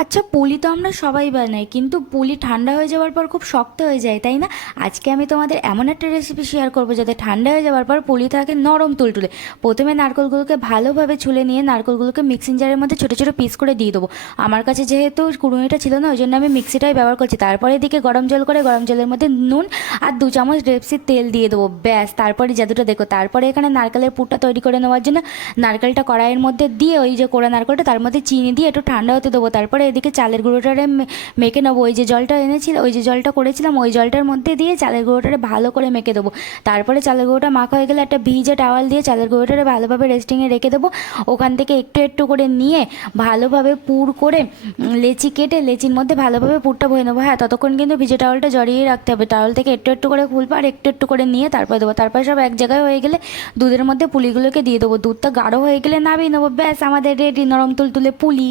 আচ্ছা, পুলি তো আমরা সবাই বানাই, কিন্তু পুলি ঠান্ডা হয়ে যাওয়ার পর খুব শক্ত হয়ে যায়, তাই না? আজকে আমি তোমাদের এমন একটা রেসিপি শেয়ার করবো যাতে ঠান্ডা হয়ে যাওয়ার পর পুলি থাকে নরম তুলতুলে। প্রথমে নারকেলগুলোকে ভালোভাবে ছুলে নিয়ে নারকেলগুলোকে মিক্সিং জারের মধ্যে ছোটো ছোটো পিস করে দিয়ে দেবো। আমার কাছে যেহেতু কুড়ুনিটা ছিল না, ওই জন্য আমি মিক্সিটাই ব্যবহার করছি। তারপরে এদিকে গরম জল করে গরম জলের মধ্যে নুন আর 2 চামচ রেপসির তেল দিয়ে দেবো, ব্যাস। তারপরে জাদুটা দেখো। তারপরে এখানে নারকেলের পুরটা তৈরি করে নেওয়ার জন্য নারকেলটা কড়াইয়ের মধ্যে দিয়ে, ওই যে কোড়া নারকেলটা তার মধ্যে চিনি দিয়ে একটু ঠান্ডা হতে দেবো। তারপরে এদিকে চালের গুঁড়োটারে মেখে নেবো। ওই যে জলটা এনেছিল, ওই যে জলটা করেছিলাম, ওই জলটার মধ্যে দিয়ে চালের গুঁড়োটারে ভালো করে মেখে দেবো। তারপরে চালের গুঁড়োটা মাখা হয়ে গেলে একটা ভিজে টাওয়াল দিয়ে চালের গুঁড়োটারে ভালোভাবে রেস্টিংয়ে রেখে দেবো। ওখান থেকে একটু একটু করে নিয়ে ভালোভাবে পুর করে লেচি কেটে লেচির মধ্যে ভালোভাবে পুরটা ভরে নেবো। হ্যাঁ, ততক্ষণ কিন্তু ভিজে টাওয়ালটা জড়িয়ে রাখতে হবে। টাওয়াল থেকে একটু একটু করে খুলবো আর একটু একটু করে নিয়ে তারপরে দেবো। তারপরে সব এক জায়গায় হয়ে গেলে দুধের মধ্যে পুলিগুলোকে দিয়ে দেবো। দুধটা গাঢ় হয়ে গেলে নামিয়ে নেবো, ব্যাস আমাদের রেডি নরম তুলতুলে পুলি।